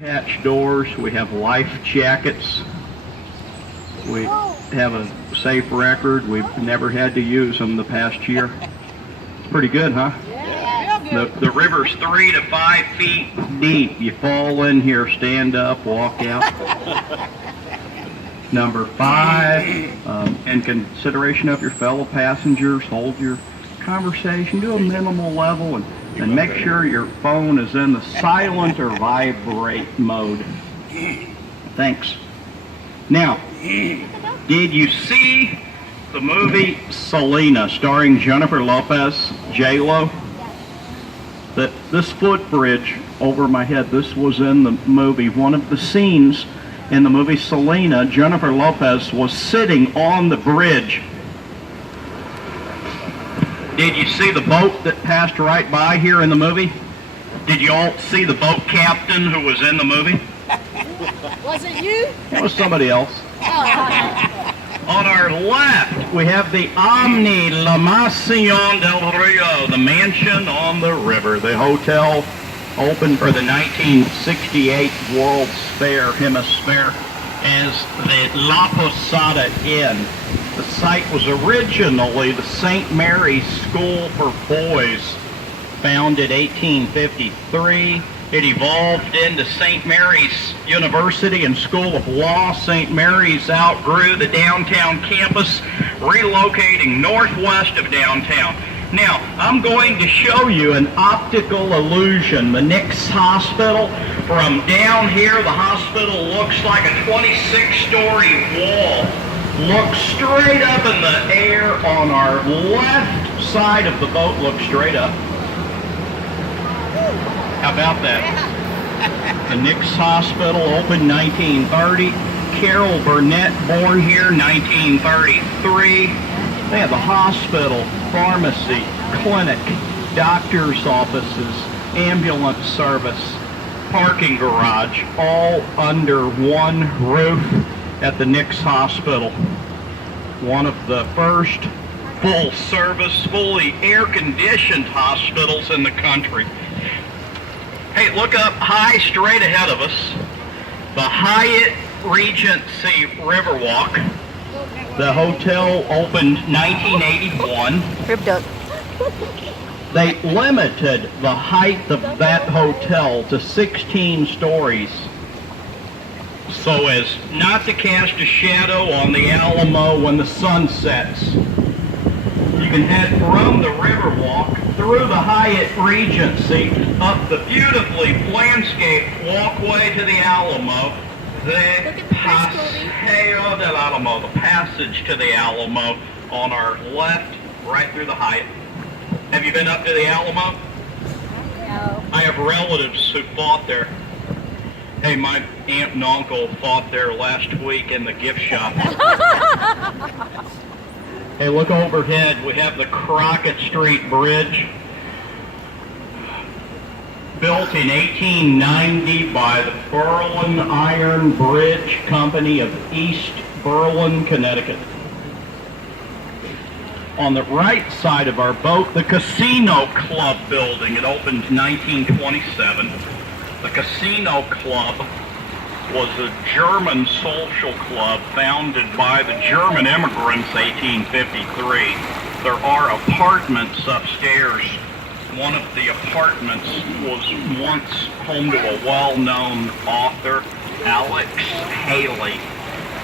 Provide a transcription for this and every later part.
Hatch doors, we have life jackets, we have a safe record, we've never had to use them the past year. It's pretty good, huh? Yeah. The river's 3 to 5 feet deep. You fall in here, stand up, walk out. Number 5, in consideration of your fellow passengers, hold your conversation to a minimal level and make sure your phone is in the silent or vibrate mode. Thanks. Now, did you see the movie Selena starring Jennifer Lopez, J-Lo? This footbridge over my head, this was in the movie. One of the scenes in the movie Selena, Jennifer Lopez was sitting on the bridge. Did you see the boat that passed right by here in the movie? Did you all see the boat captain who was in the movie? Was it you? It was somebody else. On our left, we have the Omni La Mansión del Rio, the mansion on the river. The hotel opened for the 1968 World's Fair Hemisphere as the La Posada Inn. The site was originally the St. Mary's School for Boys, founded 1853. It evolved into St. Mary's University and School of Law. St. Mary's outgrew the downtown campus, relocating northwest of downtown. Now, I'm going to show you an optical illusion. The Nix Hospital, from down here, the hospital looks like a 26-story wall. Look straight up in the air on our left side of the boat. Look straight up. How about that? The Nix Hospital opened 1930. Carol Burnett, born here 1933. They have the hospital, pharmacy, clinic, doctor's offices, ambulance service, parking garage, all under one roof at the Nix Hospital. One of the first full-service, fully air-conditioned hospitals in the country. Hey, look up high straight ahead of us. The Hyatt Regency Riverwalk. The hotel opened 1981. They limited the height of that hotel to 16 stories so as not to cast a shadow on the Alamo when the sun sets. You can head from the Riverwalk through the Hyatt Regency up the beautifully landscaped walkway to the Alamo. The Paseo del Alamo, the passage to the Alamo on our left, right through the Hyatt. Have you been up to the Alamo? No. I have relatives who fought there. Hey, my aunt and uncle fought there last week in the gift shop. Hey, look overhead. We have the Crockett Street Bridge, built in 1890 by the Berlin Iron Bridge Company of East Berlin, Connecticut. On the right side of our boat, the Casino Club building. It opened 1927. The Casino Club was a German social club founded by the German immigrants 1853. There are apartments upstairs. One of the apartments was once home to a well-known author, Alex Haley.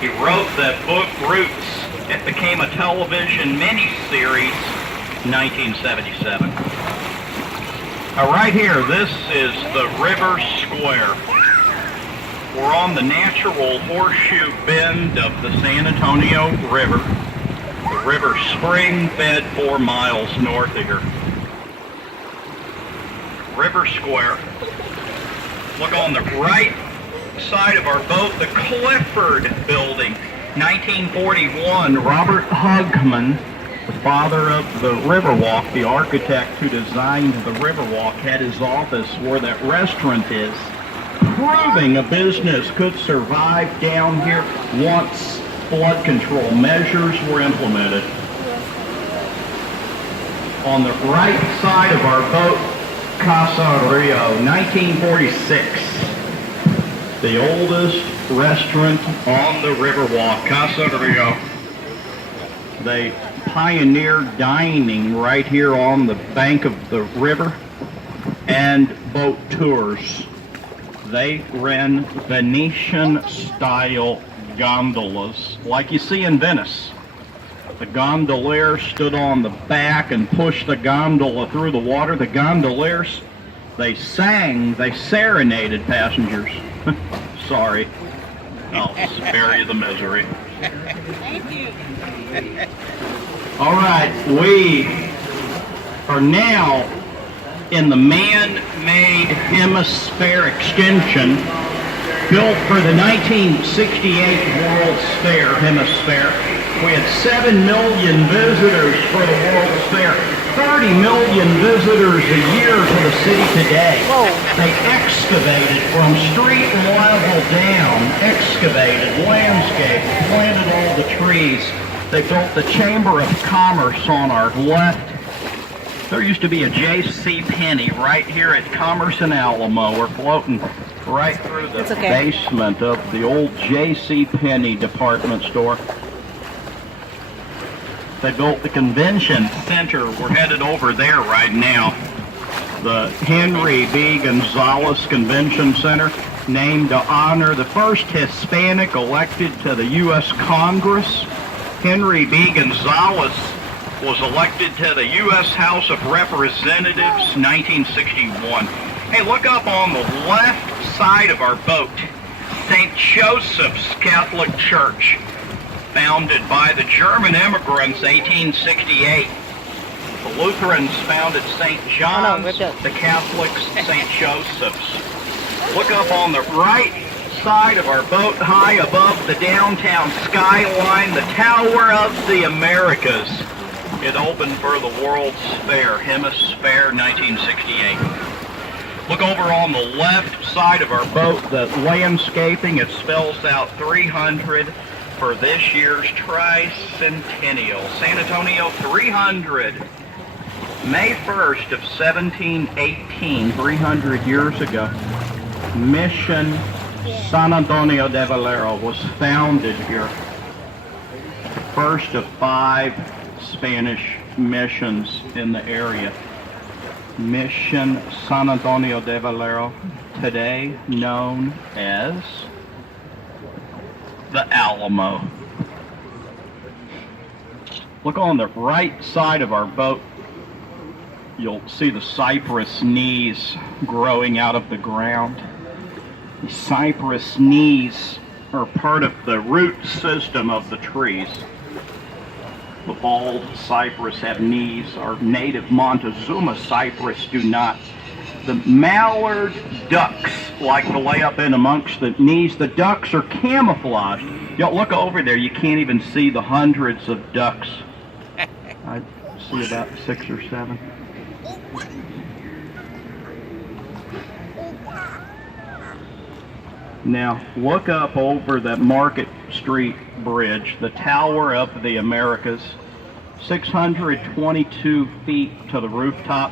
He wrote that book, Roots. It became a television miniseries in 1977. Now right here, this is the River Square. We're on the natural horseshoe bend of the San Antonio River. The river spring fed 4 miles north of here. River Square. Look on the right side of our boat, the Clifford Building. 1941, Robert Hugman, the father of the Riverwalk, the architect who designed the Riverwalk, had his office where that restaurant is, proving a business could survive down here once flood control measures were implemented. On the right side of our boat, Casa Rio, 1946. the oldest restaurant on the Riverwalk, Casa de Rio. They pioneered dining right here on the bank of the river and boat tours. They ran Venetian-style gondolas like you see in Venice. The gondolier stood on the back and pushed the gondola through the water. The gondoliers, they sang, they serenaded passengers. Sorry, I'll spare you the misery. Thank you. All right, we are now in the man-made hemisphere extension built for the 1968 World's Fair hemisphere. We had 7 million visitors for the World's Fair, 30 million visitors a year to the city today. Whoa. They excavated from street level down, excavated, landscaped, planted all the trees. They built the Chamber of Commerce on our left. There used to be a J.C. Penney right here at Commerce and Alamo. We're floating right through the basement of the old J.C. Penney department store. They built the convention center. We're headed over there right now. The Henry B. Gonzalez Convention Center, named to honor the first Hispanic elected to the U.S. Congress. Henry B. Gonzalez was elected to the U.S. House of Representatives 1961. Hey, look up on the left side of our boat, St. Joseph's Catholic Church, founded by the German immigrants 1868. The Lutherans founded St. John's, the Catholics St. Joseph's. Look up on the right side of our boat, high above the downtown skyline, the Tower of the Americas. It opened for the World's Fair, Hemisphere 1968. Look over on the left side of our boat, the landscaping, it spells out 300 for this year's tricentennial. San Antonio 300. May 1st of 1718, 300 years ago, Mission San Antonio de Valero was founded here. The first of 5 Spanish missions in the area. Mission San Antonio de Valero, today known as the Alamo. Look on the right side of our boat. You'll see the cypress knees growing out of the ground. The cypress knees are part of the root system of the trees. The bald cypress have knees. Our native Montezuma cypress do not. The mallard ducks like to lay up in amongst the knees. The ducks are camouflaged. Y'all look over there, you can't even see the hundreds of ducks. I see about 6 or 7. Now, look up over the Market Street Bridge, the Tower of the Americas, 622 feet to the rooftop,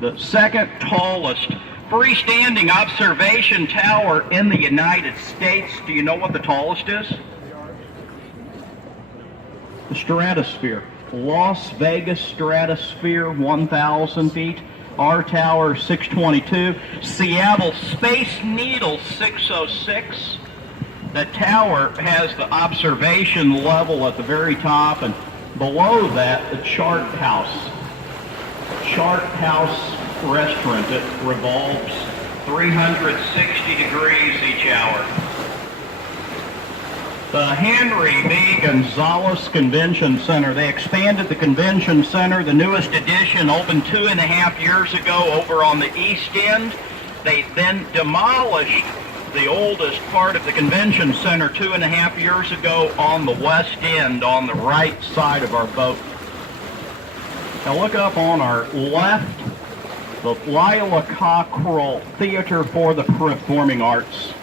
the second tallest freestanding observation tower in the United States. Do you know what the tallest is? The Stratosphere. Las Vegas Stratosphere, 1,000 feet. Our tower, 622. Seattle Space Needle, 606. The tower has the observation level at the very top, and below that, the Chart House. Chart House restaurant that revolves 360 degrees each hour. The Henry B. Gonzalez Convention Center. They expanded the convention center. The newest edition opened 2.5 years ago over on the east end. They then demolished the oldest part of the convention center 2.5 years ago on the west end, on the right side of our boat. Now look up on our left, the Lila Cockrell Theater for the Performing Arts,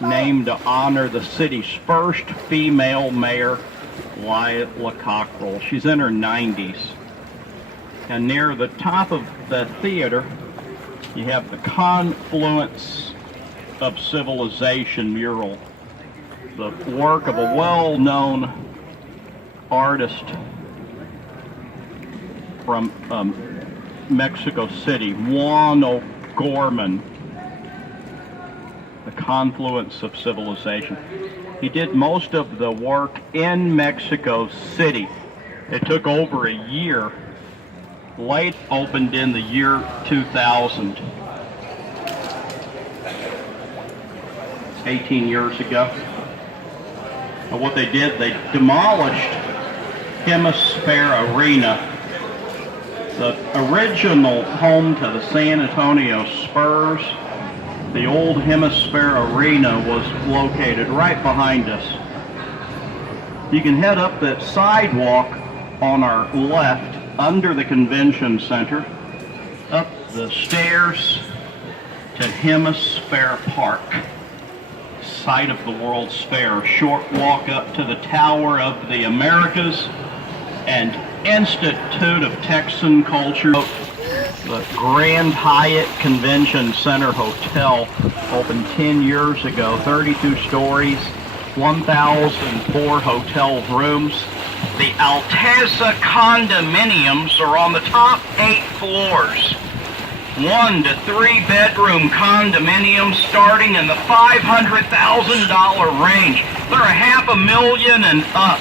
named to honor the city's first female mayor, Lila Cockrell. She's in her 90s. And near the top of the theater, you have the confluence of Civilization mural, the work of a well-known artist from Mexico City, Juan O'Gorman, The Confluence of Civilization. He did most of the work in Mexico City. It took over a year. Late opened in the year 2000, 18 years ago. And what they did, they demolished Hemisphere Arena, the original home to the San Antonio Spurs. The old Hemisphere Arena was located right behind us. You can head up that sidewalk on our left under the convention center, up the stairs to Hemisphere Park, site of the World's Fair. Short walk up to the Tower of the Americas and Institute of Texan Culture. The Grand Hyatt Convention Center Hotel opened 10 years ago, 32 stories, 1,004 hotel rooms. The Alteza condominiums are on the top 8 floors. 1 to 3 bedroom condominiums starting in the $500,000 range. They're $500,000 and up.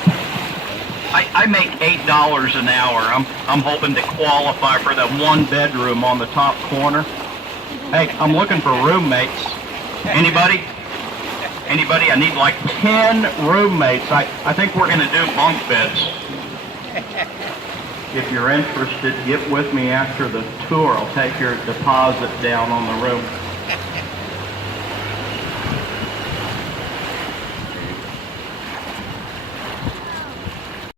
I make $8 an hour. I'm hoping to qualify for that 1 bedroom on the top corner. Hey, I'm looking for roommates. Anybody? Anybody? I need like 10 roommates. I think we're going to do bunk beds. If you're interested, get with me after the tour. I'll take your deposit down on the room.